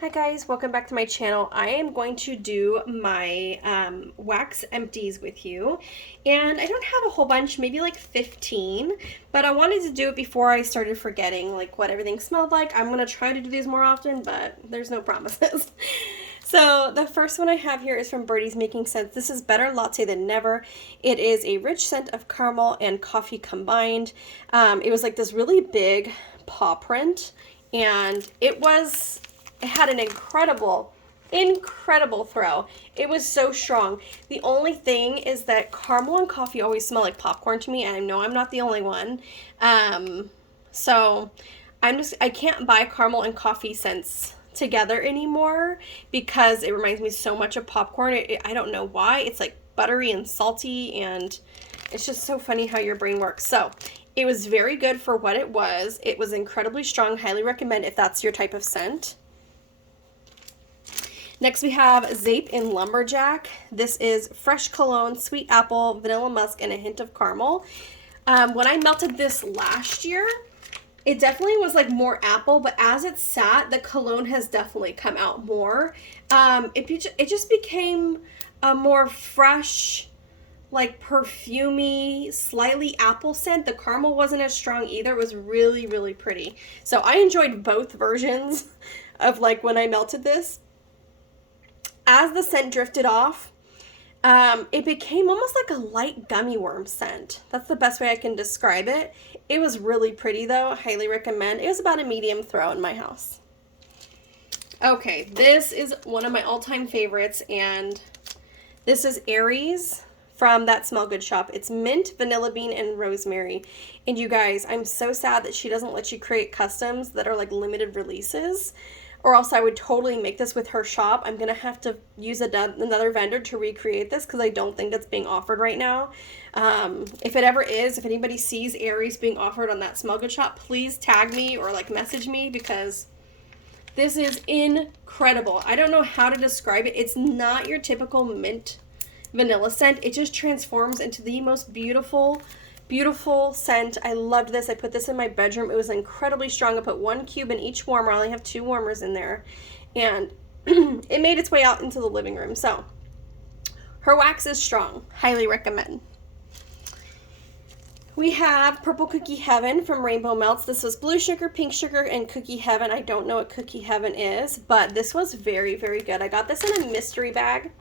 Hi guys, welcome back to my channel. I am going to do my wax empties with you, and I don't have a whole bunch, maybe like 15, but I wanted to do it before I started forgetting like what everything smelled like. I'm going to try to do these more often, but there's no promises. So the first one I have here is from Birdies Making Sense. This is Better Latte Than Never. It is a rich scent of caramel and coffee combined. It was like this really big paw print, and it had an incredible throw. It was so strong. The only thing is that caramel and coffee always smell like popcorn to me, and I know I'm not the only one. So I can't buy caramel and coffee scents together anymore because it reminds me so much of popcorn. I don't know why. It's like buttery and salty, and it's just so funny how your brain works. So it was very good for what it was. It was incredibly strong. Highly recommend if that's your type of scent. Next we have Zape in Lumberjack. This is fresh cologne, sweet apple, vanilla musk, and a hint of caramel. When I melted this last year, it definitely was like more apple, but as it sat, the cologne has definitely come out more. It just became a more fresh, like perfumey, slightly apple scent. The caramel wasn't as strong either. It was really, really pretty. So I enjoyed both versions of like when I melted this. As the scent drifted off, it became almost like a light gummy worm scent. That's the best way I can describe it. It was really pretty though. I highly recommend. It was about a medium throw in my house. Okay, this is one of my all-time favorites, and this is Aries from That Smell Good shop. It's mint, vanilla bean, and rosemary. And you guys, I'm so sad that she doesn't let you create customs that are like limited releases, or else I would totally make this with her shop. I'm going to have to use another vendor to recreate this because I don't think it's being offered right now. If it ever is, if anybody sees Aries being offered on That Smell Good shop, please tag me or like message me because this is incredible. I don't know how to describe it. It's not your typical mint vanilla scent. It just transforms into the most beautiful scent. I loved this. I put this in my bedroom. It was incredibly strong. I put 1 cube in each warmer. I only have 2 warmers in there, and it made its way out into the living room. So her wax is strong. Highly recommend. We have Purple Cookie Heaven from Rainbow Melts. This was blue sugar, pink sugar, and Cookie Heaven. I don't know what Cookie Heaven is, but this was very, very good. I got this in a mystery bag.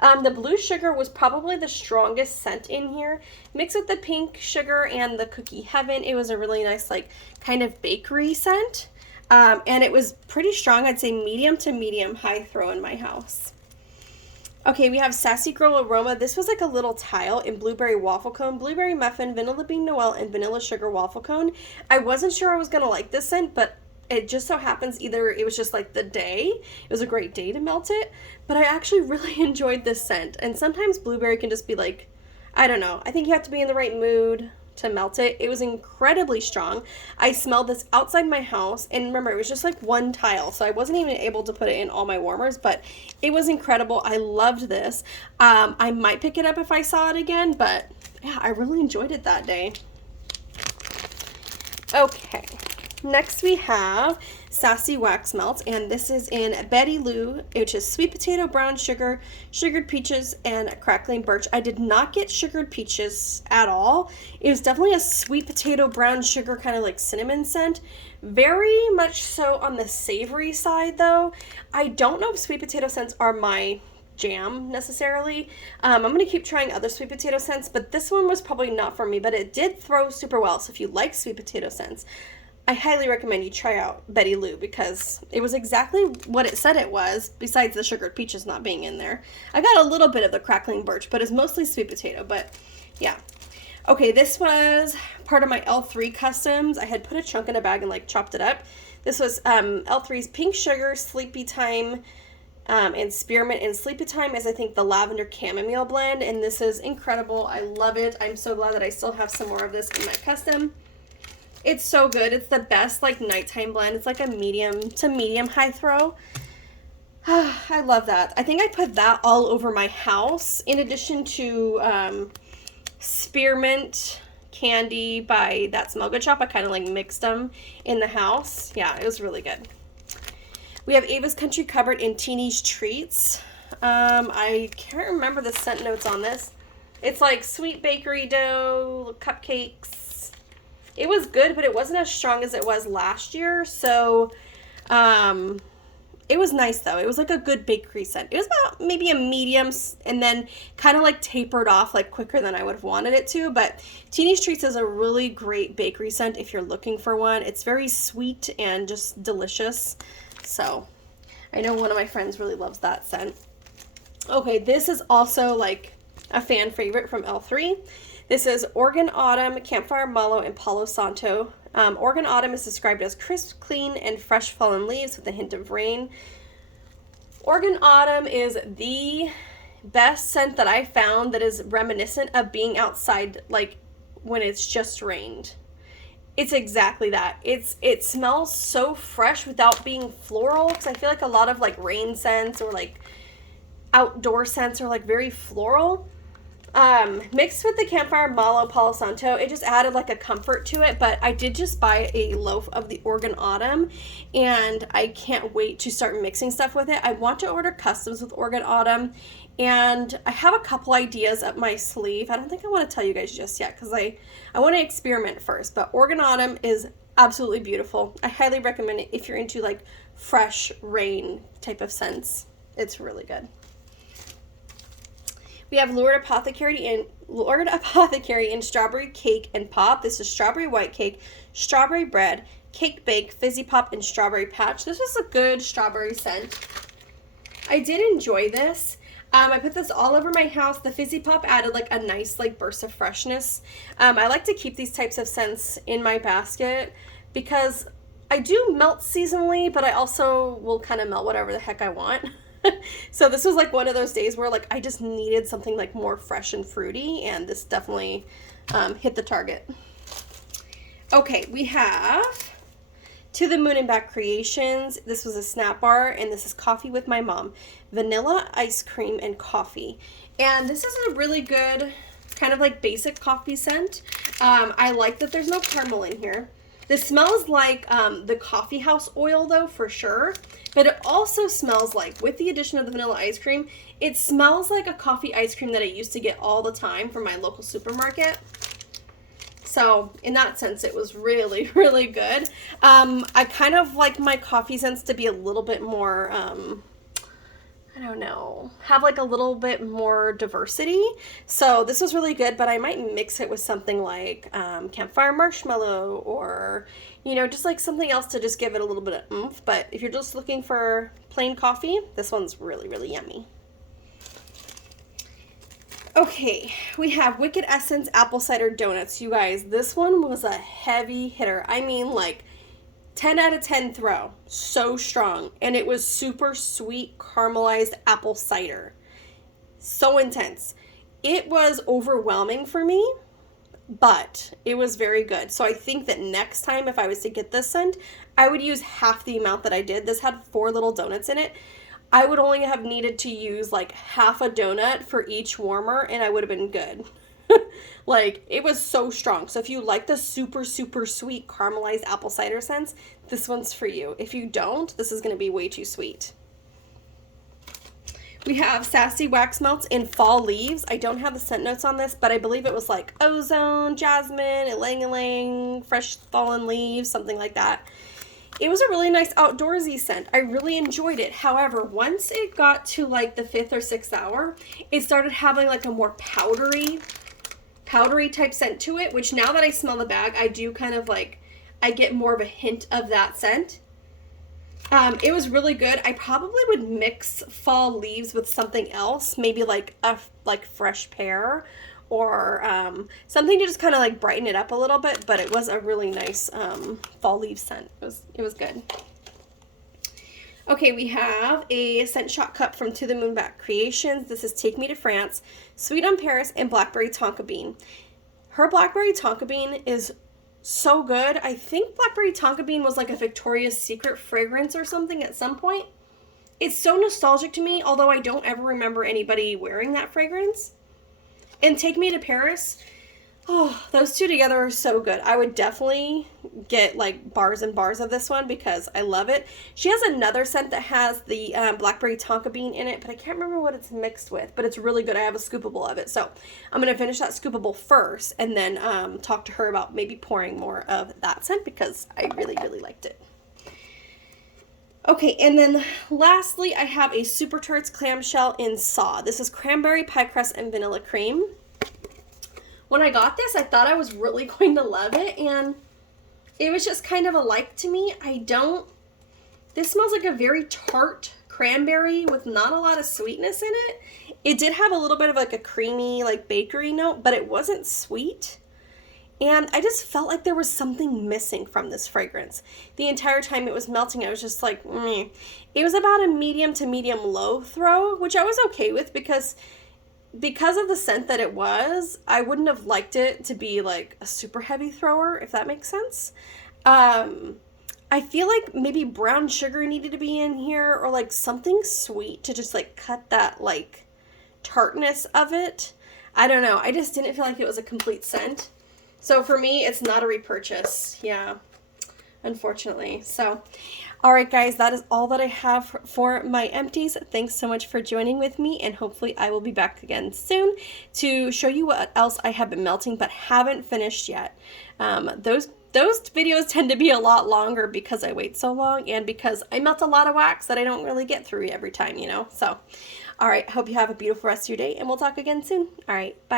The blue sugar was probably the strongest scent in here. Mixed with the pink sugar and the Cookie Heaven, it was a really nice, like, kind of bakery scent. And it was pretty strong. I'd say medium to medium high throw in my house. Okay, we have Sassy Girl Aroma. This was like a little tile in blueberry waffle cone, blueberry muffin, vanilla bean Noel, and vanilla sugar waffle cone. I wasn't sure I was going to like this scent, but it just so happens either it was just like the day, it was a great day to melt it, but I actually really enjoyed this scent. And sometimes blueberry can just be like, I don't know, I think you have to be in the right mood to melt it. It was incredibly strong. I smelled this outside my house, and remember, it was just like one tile, so I wasn't even able to put it in all my warmers, but it was incredible. I loved this. I might pick it up if I saw it again, but yeah, I really enjoyed it that day. Okay. Next we have Sassy Wax Melt, and this is in Betty Lou, which is sweet potato, brown sugar, sugared peaches, and crackling birch. I did not get sugared peaches at all. It was definitely a sweet potato, brown sugar, kind of like cinnamon scent. Very much so on the savory side though. I don't know if sweet potato scents are my jam necessarily. I'm going to keep trying other sweet potato scents, but this one was probably not for me, but it did throw super well. So if you like sweet potato scents, I highly recommend you try out Betty Lou because it was exactly what it said it was, besides the sugared peaches not being in there. I got a little bit of the crackling birch, but it's mostly sweet potato, but yeah. Okay, this was part of my L3 customs. I had put a chunk in a bag and like chopped it up. This was L3's Pink Sugar, Sleepy Time, and Spearmint. And Sleepy Time is, I think, the lavender chamomile blend, and this is incredible. I love it. I'm so glad that I still have some more of this in my custom. It's so good. It's the best like nighttime blend. It's like a medium to medium high throw. I love that. I think I put that all over my house in addition to Spearmint Candy by That Smell Good shop. I kind of like mixed them in the house. Yeah, it was really good. We have Ava's Country Cupboard in Teenage Treats. I can't remember the scent notes on this. It's like sweet bakery dough, cupcakes. It was good, but it wasn't as strong as it was last year. So, it was nice though. It was like a good bakery scent. It was about maybe a medium and then kind of like tapered off like quicker than I would have wanted it to. But Teenage Treats is a really great bakery scent if you're looking for one. It's very sweet and just delicious. So I know one of my friends really loves that scent. Okay, this is also like a fan favorite from L3. This is Oregon Autumn, Campfire Mallow, and Palo Santo. Oregon Autumn is described as crisp, clean, and fresh fallen leaves with a hint of rain. Oregon Autumn is the best scent that I found that is reminiscent of being outside, like when it's just rained. It's exactly that. It smells so fresh without being floral, because I feel like a lot of like rain scents or like outdoor scents are like very floral. Mixed with the Campfire Mallow Palo Santo, it just added like a comfort to it. But I did just buy a loaf of the Oregon Autumn, and I can't wait to start mixing stuff with it. I want to order customs with Oregon Autumn, and I have a couple ideas up my sleeve. I don't think I want to tell you guys just yet because I want to experiment first. But Oregon Autumn is absolutely beautiful. I highly recommend it if you're into like fresh rain type of scents. It's really good. We have Lord Apothecary in Strawberry Cake and Pop. This is Strawberry White Cake, Strawberry Bread, Cake Bake, Fizzy Pop, and Strawberry Patch. This was a good strawberry scent. I did enjoy this. I put this all over my house. The Fizzy Pop added like a nice like burst of freshness. I like to keep these types of scents in my basket because I do melt seasonally, but I also will kind of melt whatever the heck I want. So this was like one of those days where like I just needed something like more fresh and fruity, and this definitely hit the target. Okay, we have To the Moon and Back Creations. This was a snap bar, and this is Coffee with My Mom. Vanilla, ice cream, and coffee. And this is a really good kind of like basic coffee scent. I like that there's no caramel in here. This smells like the coffee house oil though, for sure. But it also smells like, with the addition of the vanilla ice cream, it smells like a coffee ice cream that I used to get all the time from my local supermarket. So in that sense, it was really, really good. I kind of like my coffee scents to be a little bit more, I don't know, have like a little bit more diversity. So this was really good, but I might mix it with something like Campfire Marshmallow, or, you know, just like something else to just give it a little bit of oomph. But if you're just looking for plain coffee, this one's really, really yummy. Okay, we have Wicked Essence Apple Cider Donuts. You guys, this one was a heavy hitter. I mean, like 10 out of 10 throw. So strong. And it was super sweet caramelized apple cider. So intense. It was overwhelming for me, but it was very good. So I think that next time if I was to get this scent, I would use half the amount that I did. This had 4 little donuts in it. I would only have needed to use like half a donut for each warmer, and I would have been good. Like, it was so strong. So if you like the super, super sweet caramelized apple cider scents, this one's for you. If you don't, this is going to be way too sweet. We have Sassy Wax Melts in Fall Leaves. I don't have the scent notes on this, but I believe it was like ozone, jasmine, ylang-ylang, fresh fallen leaves, something like that. It was a really nice outdoorsy scent. I really enjoyed it. However, once it got to like the 5th or 6th hour, it started having like a more powdery type scent to it, which now that I smell the bag, I do kind of like, I get more of a hint of that scent. It was really good. I probably would mix Fall Leaves with something else, maybe like a fresh pear, or something to just kind of like brighten it up a little bit. But it was a really nice fall leaf scent. It was good. Okay, we have a scent shot cup from To the Moon Back Creations. This is Take Me to France, Sweet on Paris, and Blackberry Tonka Bean. Her Blackberry Tonka Bean is so good. I think Blackberry Tonka Bean was like a Victoria's Secret fragrance or something at some point. It's so nostalgic to me, although I don't ever remember anybody wearing that fragrance. And Take Me to Paris, Oh, those two together are so good. I would definitely get like bars and bars of this one because I love it. She has another scent that has the blackberry tonka bean in it, but I can't remember what it's mixed with, but it's really good. I have a scoopable of it. So I'm going to finish that scoopable first and then talk to her about maybe pouring more of that scent because I really, really liked it. Okay, and then lastly, I have a Super Tarts clamshell in Saw. This is cranberry pie crust and vanilla cream. When I got this, I thought I was really going to love it, and it was just kind of a like to me. This smells like a very tart cranberry with not a lot of sweetness in it. It did have a little bit of like a creamy, like bakery note, but it wasn't sweet. And I just felt like there was something missing from this fragrance. The entire time it was melting, I was just like, meh. It was about a medium to medium low throw, which I was okay with because of the scent that it was, I wouldn't have liked it to be like a super heavy thrower, if that makes sense. I feel like maybe brown sugar needed to be in here or like something sweet to just like cut that like tartness of it. I don't know. I just didn't feel like it was a complete scent. So for me, it's not a repurchase. Yeah, unfortunately. So, all right, guys, that is all that I have for my empties. Thanks so much for joining with me, and hopefully I will be back again soon to show you what else I have been melting but haven't finished yet. Those videos tend to be a lot longer because I wait so long and because I melt a lot of wax that I don't really get through every time, you know? So, all right, hope you have a beautiful rest of your day, and we'll talk again soon. All right, bye.